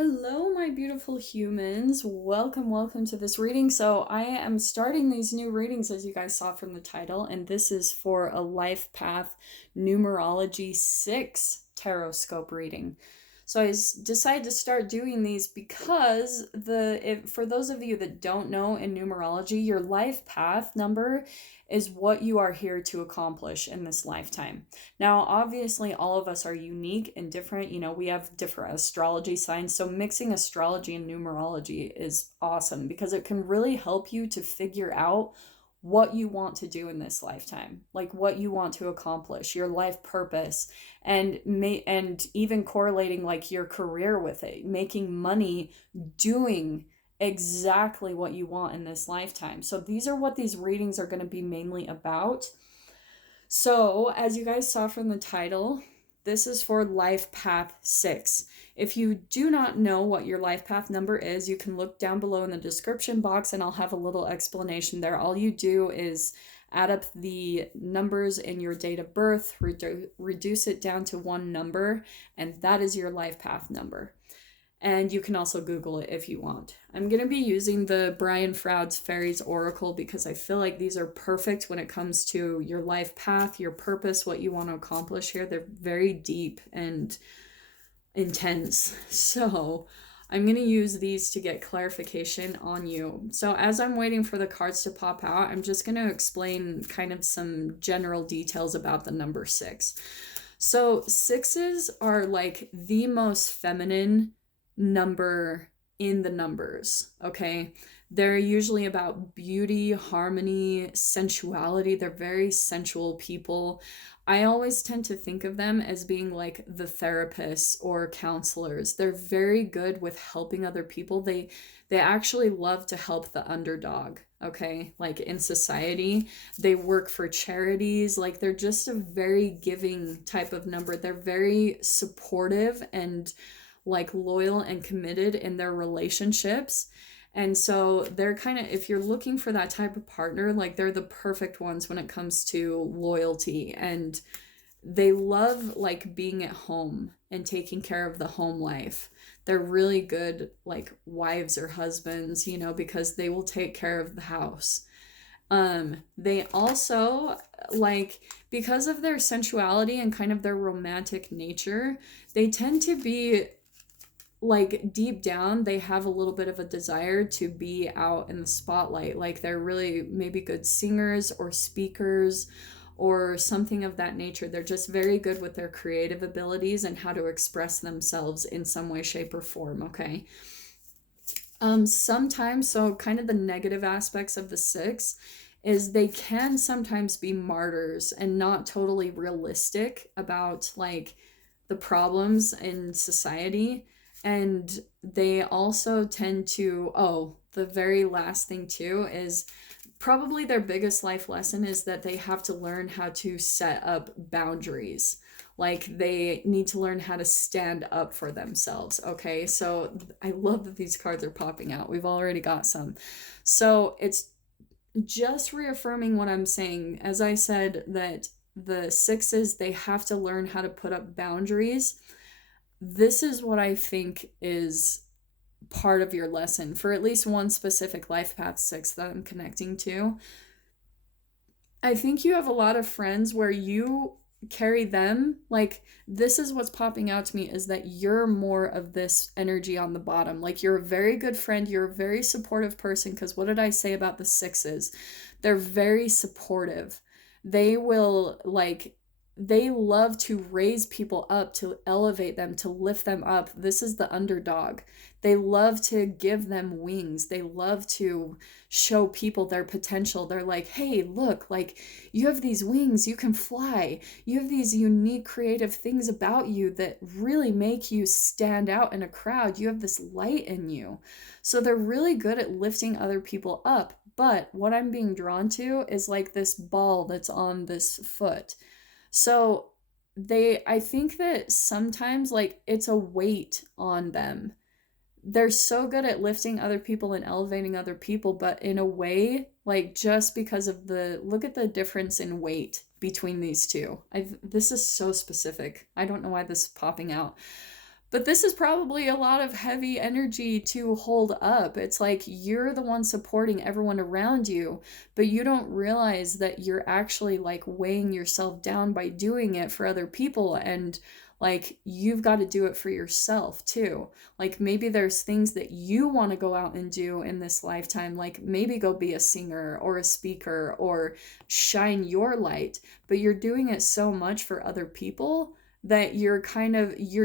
Hello, my beautiful humans. Welcome to this reading. So, I am starting these new readings as you guys saw from the title, and this is for a Life Path Numerology 6 Tarotscope reading. So, I decided to start doing these because for those of you that don't know in numerology, your life path number is what you are here to accomplish in this lifetime. Now, obviously, all of us are unique and different. We have different astrology signs. So, mixing astrology and numerology is awesome because it can really help you to figure out what you want to do in this lifetime, like what you want to accomplish, your life purpose, and even correlating like your career with it, making money doing exactly what you want in this lifetime. So these are what these readings are going to be mainly about. So, as you guys saw from the title, this is for Life Path 6. If you do not know what your life path number is, you can look down below in the description box and I'll have a little explanation there. All you do is add up the numbers in your date of birth, reduce it down to one number, and that is your life path number. And you can also Google it if you want. I'm going to be using the Brian Froud's Faeries Oracle because I feel like these are perfect when it comes to your life path, your purpose, what you want to accomplish here. They're very deep and intense. So I'm going to use these to get clarification on you. So as I'm waiting for the cards to pop out, I'm just going to explain kind of some general details about the number 6. So 6s are like the most feminine number in the numbers, okay? They're usually about beauty, harmony, sensuality. They're very sensual people. I always tend to think of them as being like the therapists or counselors. They're very good with helping other people. They actually love to help the underdog, okay? Like in society, they work for charities. Like they're just a very giving type of number. They're very supportive and like loyal and committed in their relationships. And so they're kind of, if you're looking for that type of partner, like they're the perfect ones when it comes to loyalty. And they love like being at home and taking care of the home life. They're really good like wives or husbands, because they will take care of the house. They also like, because of their sensuality and kind of their romantic nature, they tend to be like deep down they have a little bit of a desire to be out in the spotlight. Like they're really maybe good singers or speakers or something of that nature. They're just very good with their creative abilities and how to express themselves in some way, shape, or form, okay? Sometimes, so kind of the negative aspects of the 6 is they can sometimes be martyrs and not totally realistic about like the problems in society. And they also tend to, the very last thing too is probably their biggest life lesson is that they have to learn how to set up boundaries. Like they need to learn how to stand up for themselves. Okay, so I love that these cards are popping out. We've already got some. So it's just reaffirming what I'm saying. As I said, that the 6s, they have to learn how to put up boundaries. This is what I think is part of your lesson for at least one specific life path 6 that I'm connecting to. I think you have a lot of friends where you carry them, like this is what's popping out to me, is that you're more of this energy on the bottom. Like you're a very good friend, you're a very supportive person, because what did I say about the 6s? They're very supportive. They will like, they love to raise people up, to elevate them, to lift them up. This is the underdog. They love to give them wings. They love to show people their potential. They're like, hey, look, like you have these wings, you can fly. You have these unique creative things about you that really make you stand out in a crowd. You have this light in you. So they're really good at lifting other people up. But what I'm being drawn to is like this ball that's on this foot. So I think that sometimes like it's a weight on them. They're so good at lifting other people and elevating other people, but in a way, like just because of look at the difference in weight between these two. This is so specific. I don't know why this is popping out. But this is probably a lot of heavy energy to hold up. It's like you're the one supporting everyone around you, but you don't realize that you're actually like weighing yourself down by doing it for other people. And like you've got to do it for yourself too. Like maybe there's things that you want to go out and do in this lifetime, like maybe go be a singer or a speaker or shine your light, but you're doing it so much for other people that you're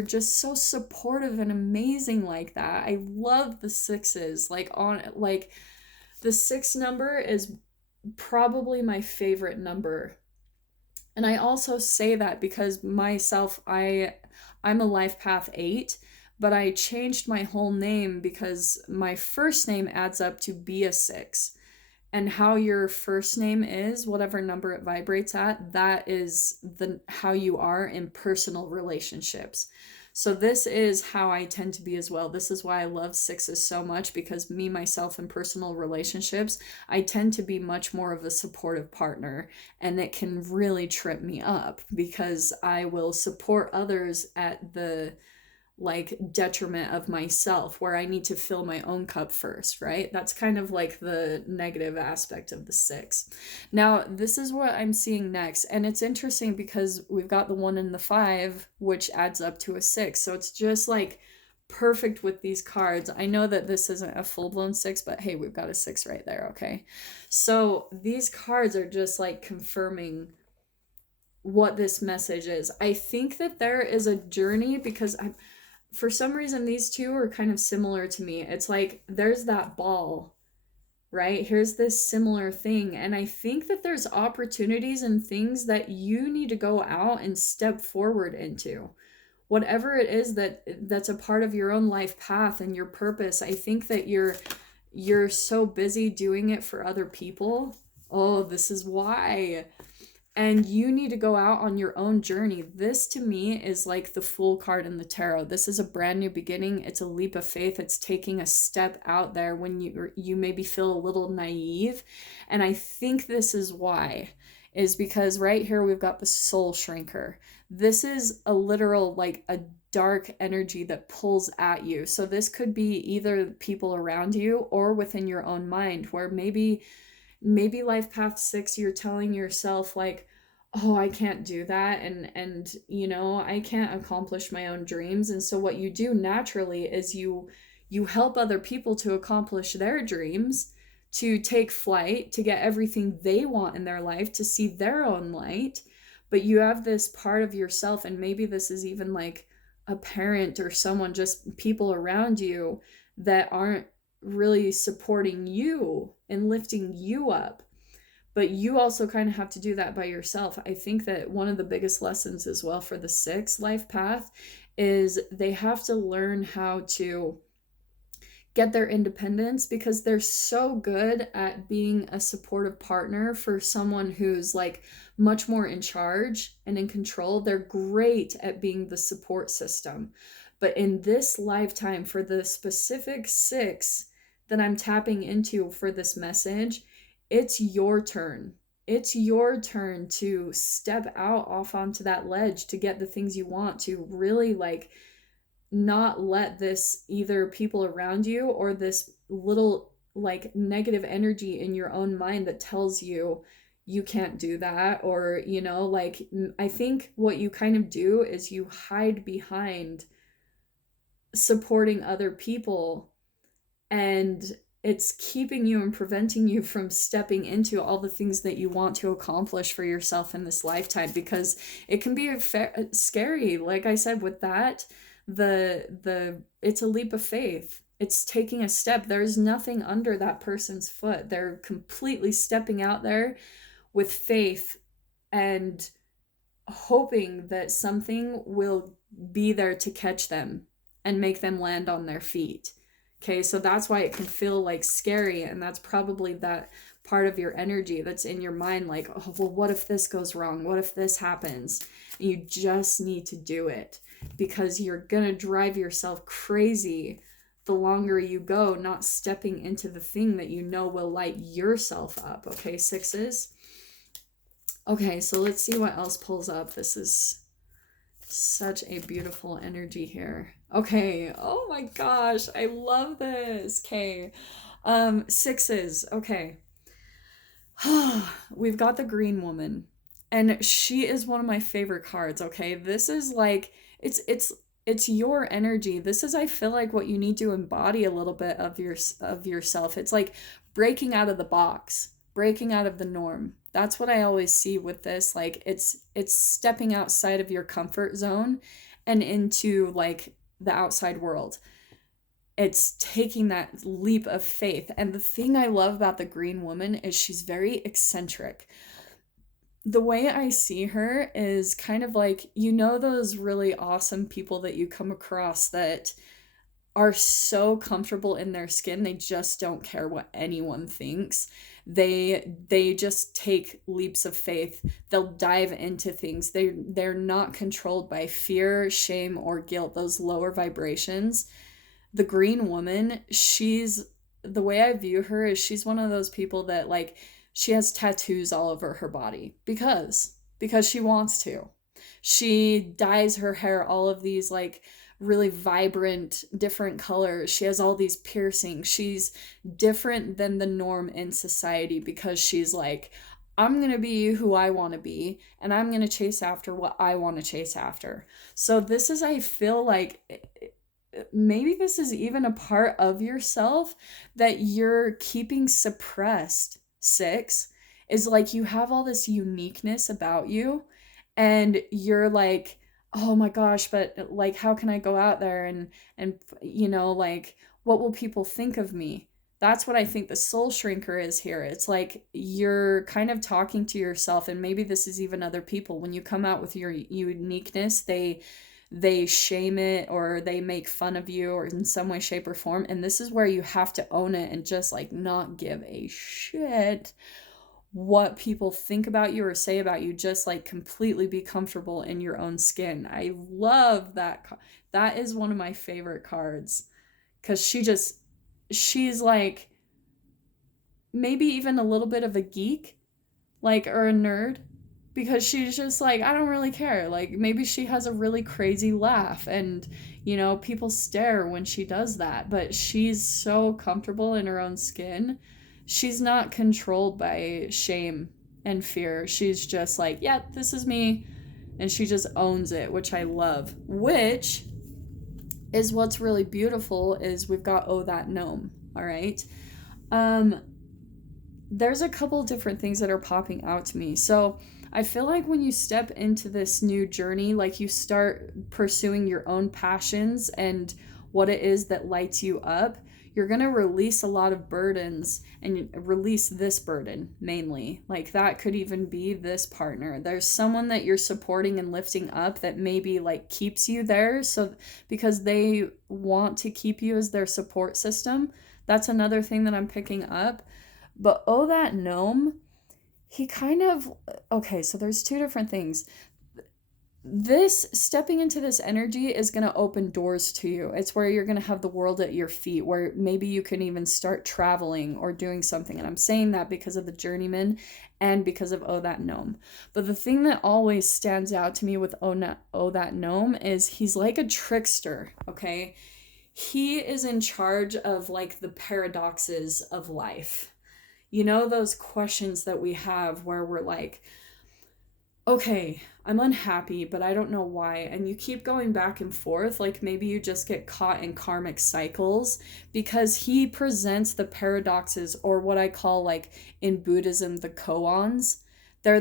just so supportive and amazing like that. I love the sixes. Like the six number is probably my favorite number. And I also say that because myself, I'm a life path 8, but I changed my whole name because my first name adds up to be a 6, and how your first name is, whatever number it vibrates at, that is the how you are in personal relationships. So this is how I tend to be as well. This is why I love sixes so much, because me myself in personal relationships, I tend to be much more of a supportive partner, and it can really trip me up because I will support others at the like detriment of myself, where I need to fill my own cup first, right? That's kind of like the negative aspect of the six. Now, this is what I'm seeing next, and it's interesting because we've got the 1 and the 5, which adds up to a 6. So it's just like perfect with these cards. I know that this isn't a full-blown 6, but hey, we've got a 6 right there, okay? So these cards are just like confirming what this message is. I think that there is a journey, because for some reason these two are kind of similar to me. It's like there's that ball, right? Here's this similar thing, and I think that there's opportunities and things that you need to go out and step forward into. Whatever it is that's a part of your own life path and your purpose. I think that you're so busy doing it for other people. Oh, this is why. And you need to go out on your own journey. This to me is like the Fool card in the tarot. This is a brand new beginning. It's a leap of faith. It's taking a step out there when you maybe feel a little naive. And I think this is why, is because right here we've got the Soul Shrinker. This is a literal, like a dark energy that pulls at you. So this could be either people around you or within your own mind, where maybe life path 6, you're telling yourself like, oh, I can't do that, and I can't accomplish my own dreams. And so what you do naturally is you help other people to accomplish their dreams, to take flight, to get everything they want in their life, to see their own light. But you have this part of yourself, and maybe this is even like a parent or someone, just people around you that aren't really supporting you and lifting you up. But you also kind of have to do that by yourself. I think that one of the biggest lessons as well for the 6 life path is they have to learn how to get their independence, because they're so good at being a supportive partner for someone who's like much more in charge and in control. They're great at being the support system. But in this lifetime, for the specific 6 that I'm tapping into for this message, it's your turn. It's your turn to step out off onto that ledge, to get the things you want, to really like not let this, either people around you or this little like negative energy in your own mind that tells you you can't do that, or like, I think what you kind of do is you hide behind supporting other people, and it's keeping you and preventing you from stepping into all the things that you want to accomplish for yourself in this lifetime, because it can be scary. Like I said, with that, it's a leap of faith. It's taking a step. There's nothing under that person's foot. They're completely stepping out there with faith and hoping that something will be there to catch them and make them land on their feet. Okay, so that's why it can feel like scary, and that's probably that part of your energy that's in your mind, like, oh, well, what if this goes wrong? What if this happens? And you just need to do it, because you're gonna drive yourself crazy the longer you go not stepping into the thing that you know will light yourself up. Okay, 6s. Okay, so let's see what else pulls up. This is such a beautiful energy here. Okay. Oh my gosh, I love this. Okay. Sixes. Okay. We've got the green woman. And she is one of my favorite cards, okay? This is like it's your energy. This is, I feel like, what you need to embody a little bit of yourself. It's like breaking out of the box, breaking out of the norm. That's what I always see with this. Like it's stepping outside of your comfort zone and into like the outside world. It's taking that leap of faith. And the thing I love about the green woman is she's very eccentric. The way I see her is kind of like, those really awesome people that you come across that are so comfortable in their skin, they just don't care what anyone thinks. They just take leaps of faith. They'll dive into things. They're not controlled by fear, shame, or guilt, those lower vibrations. The green woman, she's the way I view her is she's one of those people that like she has tattoos all over her body because she wants to. She dyes her hair all of these like really vibrant different colors. She has all these piercings. She's different than the norm in society because she's like, I'm going to be who I want to be and I'm going to chase after what I want to chase after. So this is, I feel like, maybe this is even a part of yourself that you're keeping suppressed. Six is like you have all this uniqueness about you and you're like, oh my gosh, but like how can I go out there and like what will people think of me? That's what I think the soul shrinker is here. It's like you're kind of talking to yourself, and maybe this is even other people. When you come out with your uniqueness, they shame it or they make fun of you or in some way, shape, or form. And this is where you have to own it and just like not give a shit what people think about you or say about you. Just like completely be comfortable in your own skin. I love that. That is one of my favorite cards because she's like maybe even a little bit of a geek, like, or a nerd, because she's just like, I don't really care. Like, maybe she has a really crazy laugh and, people stare when she does that, but she's so comfortable in her own skin. She's not controlled by shame and fear. She's just like, yeah, this is me. And she just owns it, which I love. Which is what's really beautiful is we've got Oh That Gnome, all right? Um, there's a couple different things that are popping out to me. So I feel like when you step into this new journey, like you start pursuing your own passions and what it is that lights you up, you're going to release a lot of burdens and release this burden mainly. Like that could even be this partner. There's someone that you're supporting and lifting up that maybe like keeps you there. So because they want to keep you as their support system. That's another thing that I'm picking up. But Oh That Gnome, he kind of, okay, so there's two different things. This stepping into this energy is going to open doors to you. It's where you're going to have the world at your feet, where maybe you can even start traveling or doing something. And I'm saying that because of the journeyman and because of Oh That Gnome. But the thing that always stands out to me with Oh That Gnome is he's like a trickster, okay? He is in charge of like the paradoxes of life. Those questions that we have where we're like, okay, I'm unhappy, but I don't know why. And you keep going back and forth. Like maybe you just get caught in karmic cycles because he presents the paradoxes, or what I call like in Buddhism, the koans. They're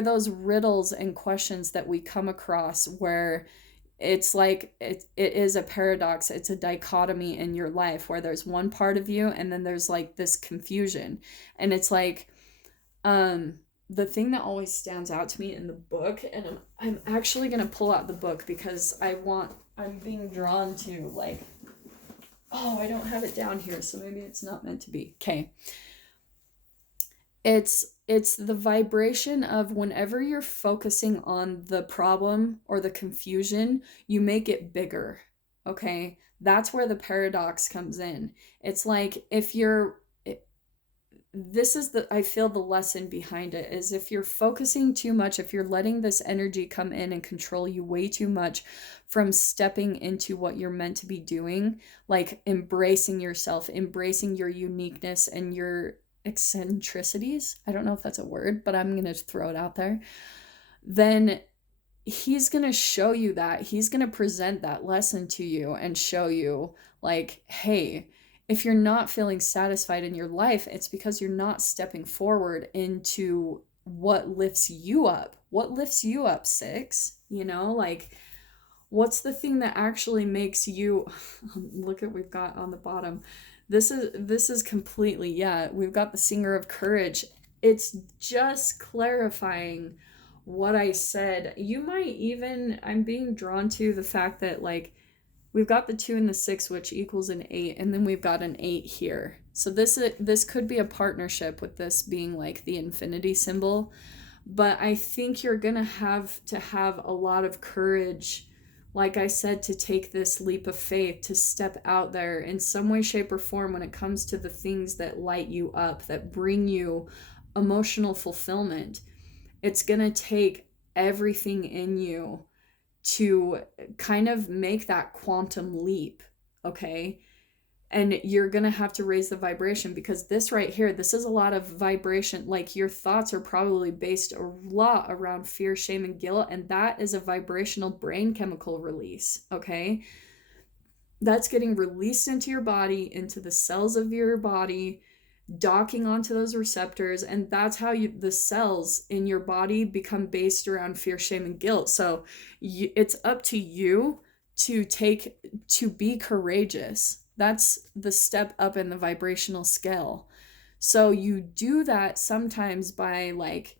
those riddles and questions that we come across where it's like it is a paradox. It's a dichotomy in your life where there's one part of you and then there's like this confusion. And it's like the thing that always stands out to me in the book, and I'm actually going to pull out the book because I'm being drawn to like, oh, I don't have it down here, so maybe it's not meant to be. Okay. It's the vibration of whenever you're focusing on the problem or the confusion, you make it bigger. Okay? That's where the paradox comes in. It's like if you're this is I feel the lesson behind it is if you're focusing too much, if you're letting this energy come in and control you way too much from stepping into what you're meant to be doing, like embracing yourself, embracing your uniqueness and your eccentricities. I don't know if that's a word, but I'm going to throw it out there. Then he's going to show you that. He's going to present that lesson to you and show you, like, hey, if you're not feeling satisfied in your life, it's because you're not stepping forward into what lifts you up. What lifts you up, 6? You know, like, what's the thing that actually makes you look at we've got on the bottom. This is completely, yeah, we've got the Singer of Courage. It's just clarifying what I said. You might even, I'm being drawn to the fact that, like, we've got the 2 and the 6, which equals an 8, and then we've got an 8 here. So this could be a partnership with this being like the infinity symbol. But I think you're going to have a lot of courage, like I said, to take this leap of faith, to step out there in some way, shape, or form when it comes to the things that light you up, that bring you emotional fulfillment. It's going to take everything in you to kind of make that quantum leap, okay? And you're going to have to raise the vibration, because this right here, this is a lot of vibration. Like, your thoughts are probably based a lot around fear, shame, and guilt, and that is a vibrational brain chemical release, okay? That's getting released into your body, into the cells of your body, docking onto those receptors, and that's how the cells in your body become based around fear, shame, and guilt. So it's up to you to be courageous. That's the step up in the vibrational scale. So you do that sometimes by, like,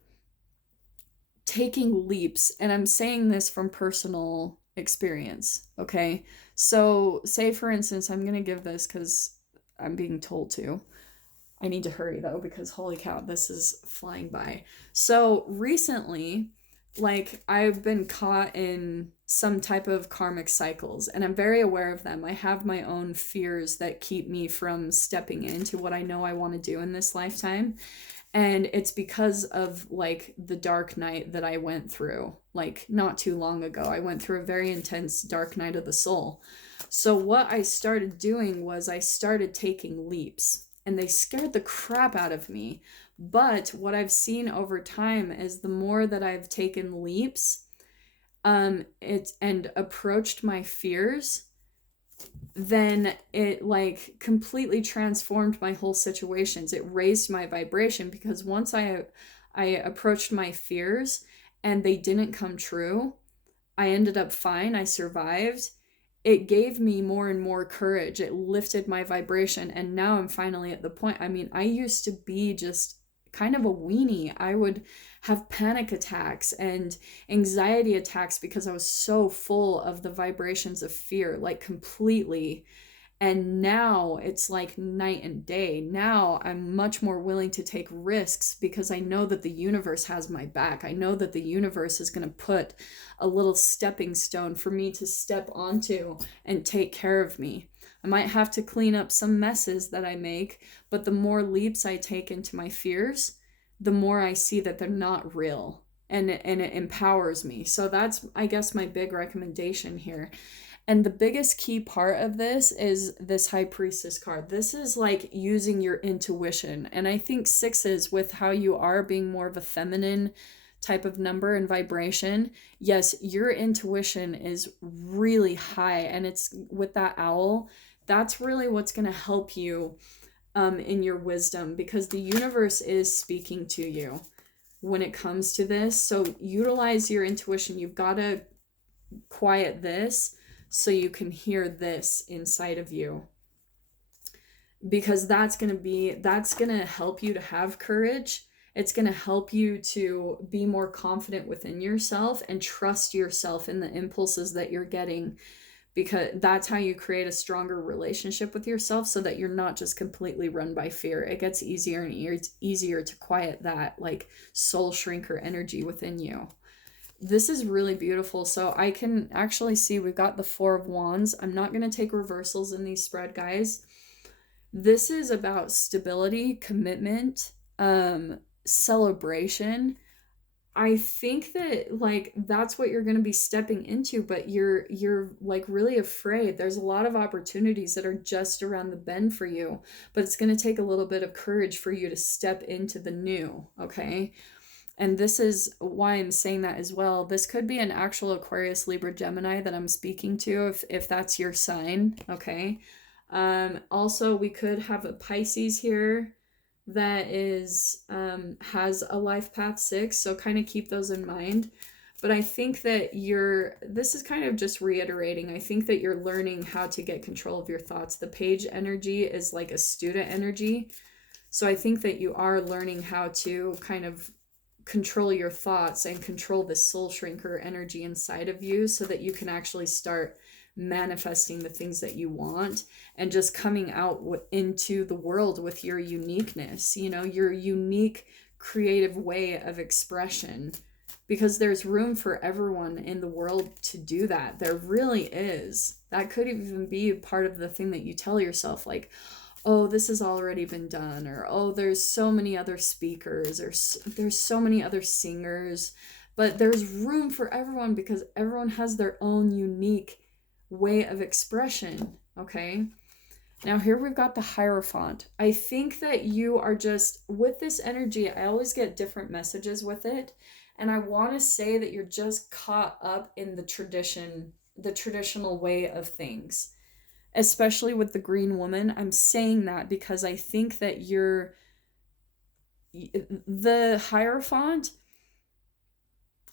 taking leaps, and I'm saying this from personal experience, okay? So say, for instance, I'm going to give this because I'm being told to. I need to hurry though, because holy cow, this is flying by. So recently, like, I've been caught in some type of karmic cycles, and I'm very aware of them. I have my own fears that keep me from stepping into what I know I want to do in this lifetime. And it's because of, like, the dark night that I went through, like, not too long ago. I went through a very intense dark night of the soul. So what I started doing was I started taking leaps, and they scared the crap out of me. But what I've seen over time is the more that I've taken leaps, and approached my fears, then it, like, completely transformed my whole situations. It raised my vibration, because once I approached my fears and they didn't come true, I ended up fine. I survived. It gave me more and more courage. It lifted my vibration. And now I'm finally at the point. I mean, I used to be just kind of a weenie. I would have panic attacks and anxiety attacks because I was so full of the vibrations of fear, like, completely. And now it's like night and day. Now I'm much more willing to take risks because I know that the universe has my back. I know that the universe is going to put a little stepping stone for me to step onto and take care of me. I might have to clean up some messes that I make, but the more leaps I take into my fears, the more I see that they're not real, and it empowers me. So that's, I guess, my big recommendation here. And the biggest key part of this is this High Priestess card. This is like using your intuition. And I think 6s, with how you are being more of a feminine type of number and vibration, yes, your intuition is really high. And it's with that owl, that's really what's going to help you in your wisdom, because the universe is speaking to you when it comes to this. So utilize your intuition. You've got to quiet this so you can hear this inside of you, because that's going to help you to have courage. It's going to help you to be more confident within yourself and trust yourself in the impulses that you're getting, because that's how you create a stronger relationship with yourself, so that you're not just completely run by fear. It gets easier and easier to quiet that, like, soul shrinker energy within you. This is really beautiful. So I can actually see we've got the 4 of Wands. I'm not going to take reversals in these spread, guys, This is about stability, commitment, celebration. I think that like that's what you're going to be stepping into, but you're like really afraid. There's a lot of opportunities that are just around the bend for you, but it's going to take a little bit of courage for you to step into the new, okay? And this is why I'm saying that as well. This could be an actual Aquarius, Libra, Gemini that I'm speaking to if that's your sign, okay? Also, we could have a Pisces here that is has a life path 6, so kind of keep those in mind. But I think that this is kind of just reiterating. I think that you're learning how to get control of your thoughts. The page energy is like a student energy. So I think that you are learning how to kind of control your thoughts and control the soul shrinker energy inside of you so that you can actually start manifesting the things that you want and just coming out into the world with your uniqueness, your unique creative way of expression, because there's room for everyone in the world to do that. There really is. That could even be part of the thing that you tell yourself, like, oh, this has already been done, or oh, there's so many other speakers, or there's so many other singers. But there's room for everyone because everyone has their own unique way of expression, okay? Now here we've got the Hierophant. I think that you are just, with this energy, I always get different messages with it, and I want to say that you're just caught up in the traditional way of things. Especially with the green woman, I'm saying that because I think that the Hierophant,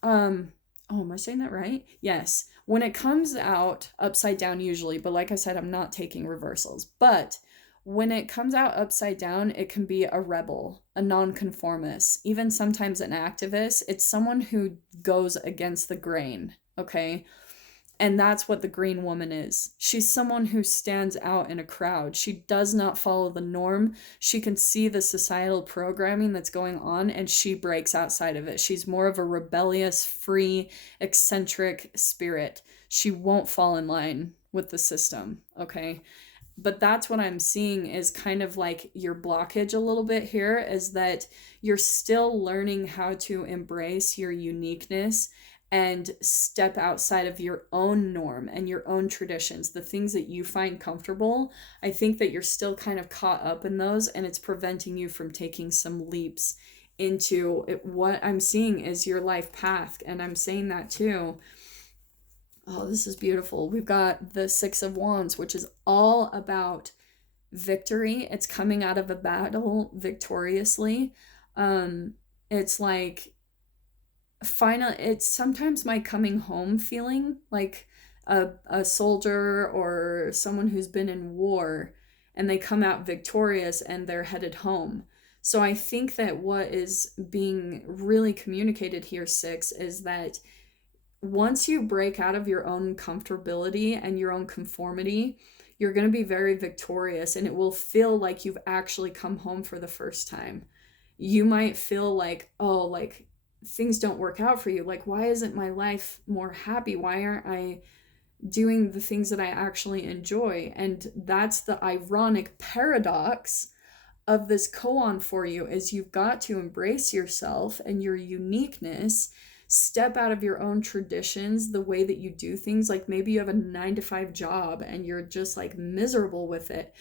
oh, am I saying that right? Yes. When it comes out upside down usually, but like I said, I'm not taking reversals. But when it comes out upside down, it can be a rebel, a nonconformist, even sometimes an activist. It's someone who goes against the grain, okay? And that's what the green woman is. She's someone who stands out in a crowd. She does not follow the norm. She can see the societal programming that's going on and she breaks outside of it. She's more of a rebellious, free, eccentric spirit. She won't fall in line with the system, okay? But that's what I'm seeing is kind of like your blockage a little bit here, is that you're still learning how to embrace your uniqueness and step outside of your own norm and your own traditions, the things that you find comfortable. I think that you're still kind of caught up in those, and it's preventing you from taking some leaps into it. What I'm seeing is your life path, and I'm saying that too. Oh, this is beautiful. We've got the Six of Wands, which is all about victory. It's coming out of a battle victoriously. It's like it's sometimes my coming home feeling, like a soldier or someone who's been in war and they come out victorious and they're headed home. So I think that what is being really communicated here, Six, is that once you break out of your own comfortability and your own conformity, you're going to be very victorious, and it will feel like you've actually come home for the first time. You might feel like, oh, like things don't work out for you. Like, why isn't my life more happy? Why aren't I doing the things that I actually enjoy? And that's the ironic paradox of this koan for you, is you've got to embrace yourself and your uniqueness, step out of your own traditions, the way that you do things. Like maybe you have a 9-to-5 job and you're just like miserable with it.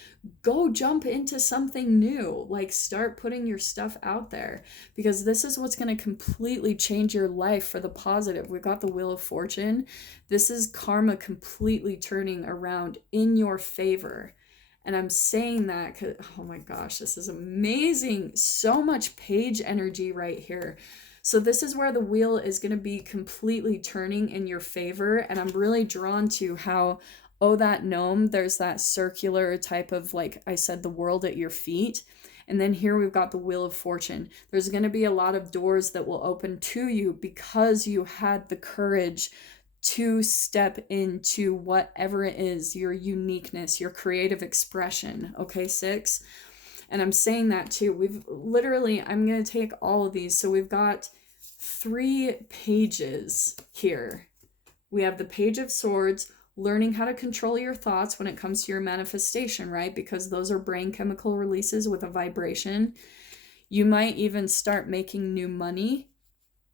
Go jump into something new. Like start putting your stuff out there, because this is what's going to completely change your life for the positive. We've got the Wheel of Fortune. This is karma completely turning around in your favor. And I'm saying that because, oh my gosh, this is amazing. So much page energy right here. So this is where the wheel is going to be completely turning in your favor. And I'm really drawn to how, oh, that gnome, there's that circular type of, like I said, the world at your feet. And then here we've got the Wheel of Fortune. There's going to be a lot of doors that will open to you because you had the courage to step into whatever it is, your uniqueness, your creative expression. Okay, Six? And I'm saying that too. I'm going to take all of these. So we've got 3 pages here. We have the Page of Swords, learning how to control your thoughts when it comes to your manifestation, right? Because those are brain chemical releases with a vibration. You might even start making new money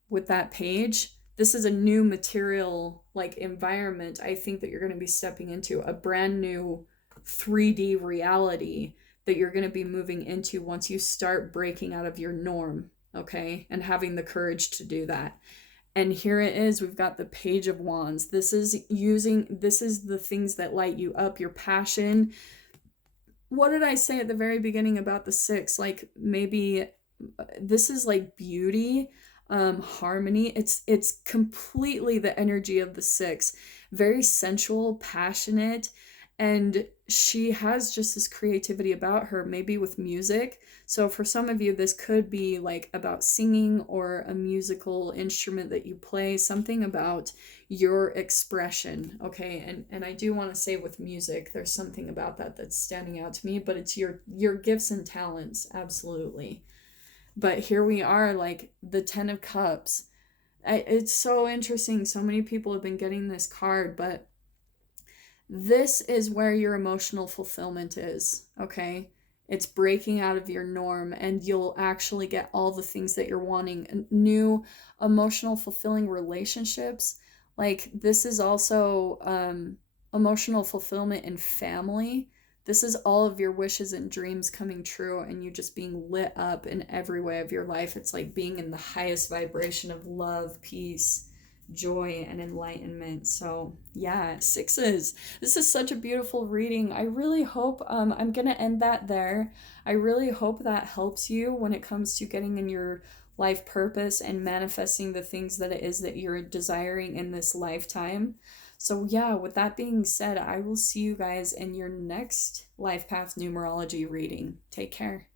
with that page. This is a new material like environment I think that you're going to be stepping into, a brand new 3D reality that you're going to be moving into once you start breaking out of your norm, okay? And having the courage to do that. And here it is, we've got the Page of Wands. This is the things that light you up, your passion. What did I say at the very beginning about the six? Like maybe this is like beauty, harmony. It's completely the energy of the six. Very sensual, passionate, and she has just this creativity about her, maybe with music. So for some of you, this could be like about singing or a musical instrument that you play, something about your expression, okay? And I do want to say with music, there's something about that that's standing out to me, but it's your gifts and talents, absolutely. But here we are, like the 10 of Cups. It's so interesting. So many people have been getting this card, but this is where your emotional fulfillment is, okay? It's breaking out of your norm, and you'll actually get all the things that you're wanting. New emotional fulfilling relationships. Like this is also emotional fulfillment in family. This is all of your wishes and dreams coming true, and you just being lit up in every way of your life. It's like being in the highest vibration of love, peace, joy, and enlightenment. So yeah, sixes. This is such a beautiful reading. I really hope I'm gonna end that there. I really hope that helps you when it comes to getting in your life purpose and manifesting the things that it is that you're desiring in this lifetime. So yeah, with that being said, I will see you guys in your next Life Path numerology reading. Take care.